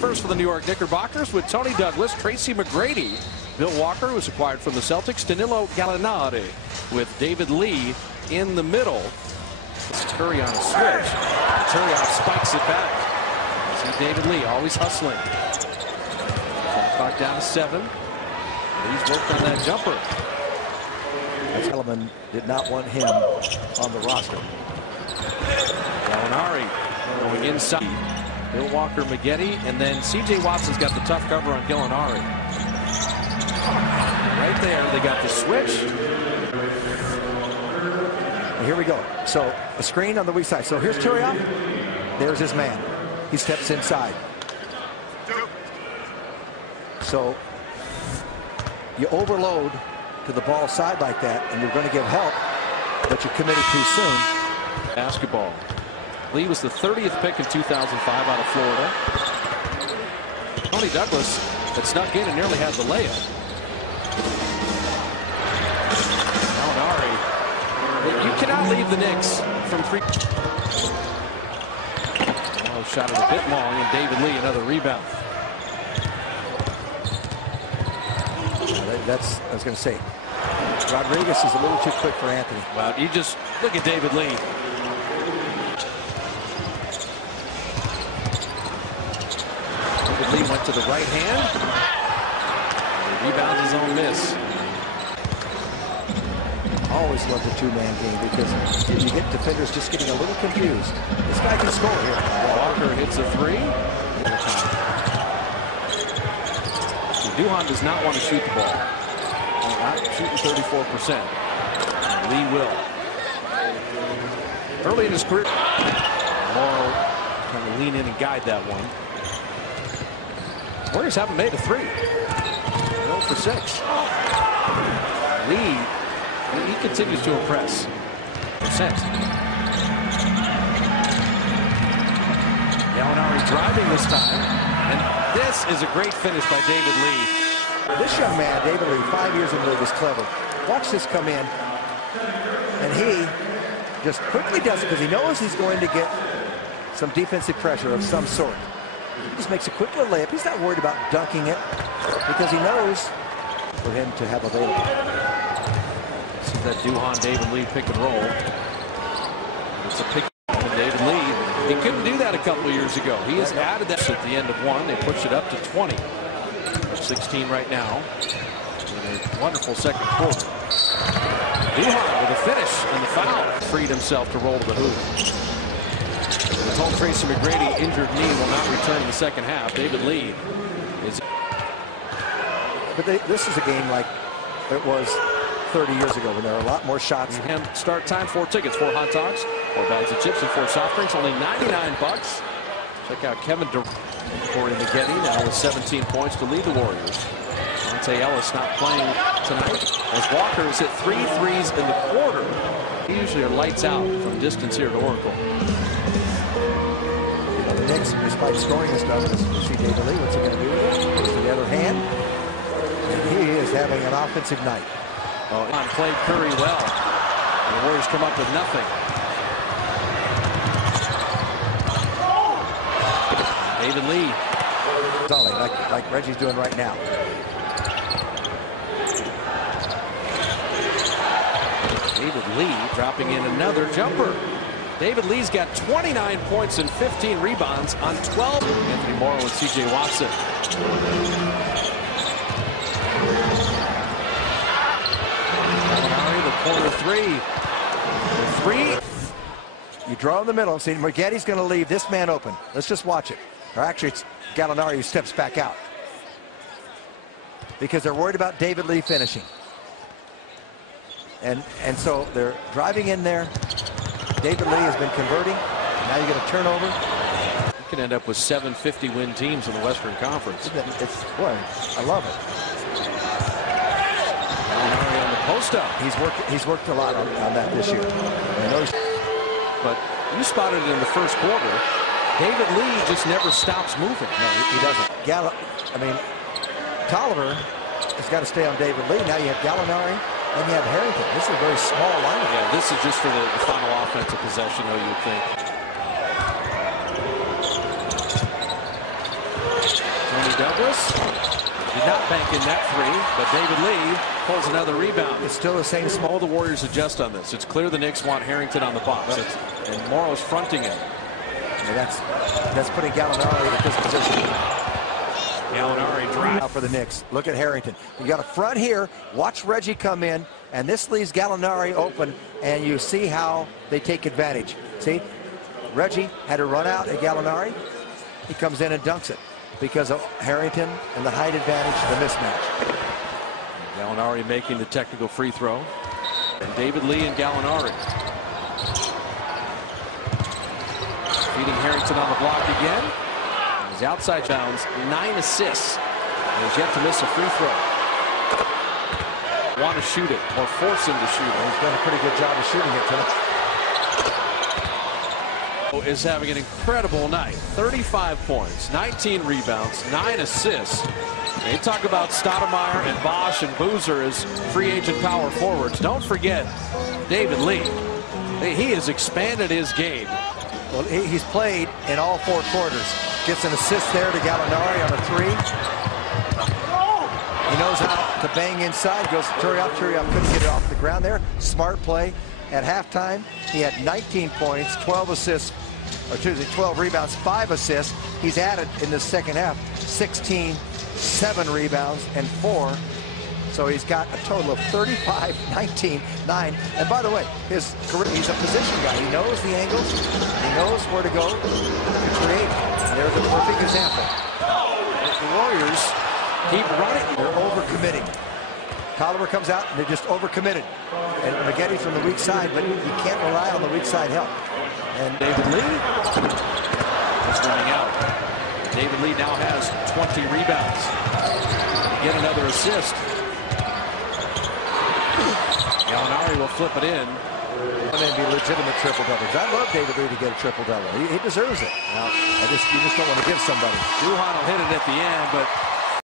First for the New York Knickerbockers with Tony Douglas, Tracy McGrady, Bill Walker, was acquired from the Celtics, Danilo Gallinari with David Lee in the middle. It's Curry on a switch. Turiaf spikes it back. See David Lee always hustling. Shot clock down to 7. Lee's worked on that jumper. Solomon did not want him on the roster. Gallinari going inside. Bill Walker, McGetty, and then C.J. Watson's got the tough cover on Gallinari. Right there, they got the switch. And here we go. So a screen on the weak side. So here's Turiaf. There's his man. He steps inside. So you overload to the ball side like that, and you're going to give help, but you're committed too soon. Basketball. Lee was the 30th pick in 2005 out of Florida. Tony Douglas had snuck in and nearly had the layup. Gallinari. You cannot leave the Knicks from free. Oh, shot it a bit long, and David Lee another rebound. That's, I was going to say, Rodriguez is a little too quick for Anthony. Wow, you just look at David Lee. David Lee went to the right hand. He rebounds his own miss. Always love the two-man game because you get defenders just getting a little confused. This guy can score here. Walker hits a 3. Duhan does not want to shoot the ball. Not shooting 34%. Lee will. Early in his career, Morrow trying to lean in and guide that one. Warriors haven't made a 3. 0 for 6. Lee, he continues to impress. Gallinari driving this time, and this is a great finish by David Lee. This young man, David Lee, 5 years in the league, is clever. Watch this come in, and he just quickly does it because he knows he's going to get some defensive pressure of some sort. He just makes a quick little layup. He's not worried about dunking it because he knows for him to have available. This is that Duhan David Lee pick and roll. It's a pick and roll. David Lee, he couldn't do that a couple years ago. He has added that at the end of 1. They pushed it up to 20. 16 right now. In a wonderful second quarter. Duhan with a finish and the foul. Freed himself to roll to the hoop. The tall Tracy McGrady injured knee will not return in the second half. David Lee is. But this is a game like it was 30 years ago when there are a lot more shots. And start time, 4 tickets, 4 hot dogs, 4 bags of chips, and 4 soft drinks. Only $99. Check out Kevin Durant. Corey McGetty now with 17 points to lead the Warriors. Monte Ellis not playing tonight as Walker has hit 3 threes in the quarter. He usually are lights out from distance here at Oracle. The Knicks, despite scoring this stuff, you see David Lee. What's he going to do with it? Goes to the other hand. And he is having an offensive night. Oh, and played Curry well. And the Warriors come up with nothing. David Lee. Like Reggie's doing right now. David Lee dropping in another jumper. David Lee's got 29 points and 15 rebounds on 12. Anthony Morrow and C.J. Watson. Gallinari, the corner 3. You draw in the middle. See, McGetty's going to leave this man open. Let's just watch it. Or actually, it's Gallinari who steps back out because they're worried about David Lee finishing. And so they're driving in there. David Lee has been converting. Now you get a turnover. You can end up with 7 50-win teams in the Western Conference. Boy, I love it. Gallinari on the post-up. He's worked a lot on that this year. But you spotted it in the first quarter. David Lee just never stops moving. No, he doesn't. Tolliver has got to stay on David Lee. Now you have Gallinari, and you have Harrington. This is a very small lineup. Yeah, this is just for the final offensive possession, though, you would think. Douglas did not bank in that three, but David Lee pulls another rebound. It's still the same small. All the Warriors adjust on this. It's clear the Knicks want Harrington on the box, and Morrow's fronting him. Yeah, that's putting Gallinari in this position. Gallinari drive out for the Knicks. Look at Harrington. You got a front here. Watch Reggie come in, and this leaves Gallinari open, and you see how they take advantage. See, Reggie had to run out at Gallinari. He comes in and dunks it because of Harrington and the height advantage, the mismatch. Gallinari making the technical free throw. And David Lee and Gallinari. Feeding Harrington on the block again. He's outside bounds, 9 assists. And he's yet to miss a free throw. Want to shoot it or force him to shoot it. He's done a pretty good job of shooting it tonight. Is having an incredible night. 35 points, 19 rebounds, 9 assists. They talk about Stoudemire and Bosch and Boozer as free agent power forwards. Don't forget David Lee. He has expanded his game. Well, he's played in all 4 quarters. Gets an assist there to Gallinari on a 3. He knows how to bang inside. Goes Turiaf. Couldn't get it off the ground there. Smart play. At halftime, he had 19 points, 12 assists, or 12 rebounds, 5 assists. He's added in the second half 16, 7 rebounds, and 4. So he's got a total of 35, 19, 9. And by the way, his career, he's a position guy. He knows the angles. He knows where to go to create. And there's a perfect example. The Warriors keep running. They're overcommitting. Tolliver comes out, and they're just overcommitted. And Maggette from the weak side, but you can't rely on the weak side help. And David Lee just running out. David Lee now has 20 rebounds. Get another assist. Gallinari will flip it in. And then be legitimate triple-doubles. I love David Lee to get a triple-double. He deserves it. Now, you just don't want to give somebody. Duhon will hit it at the end, but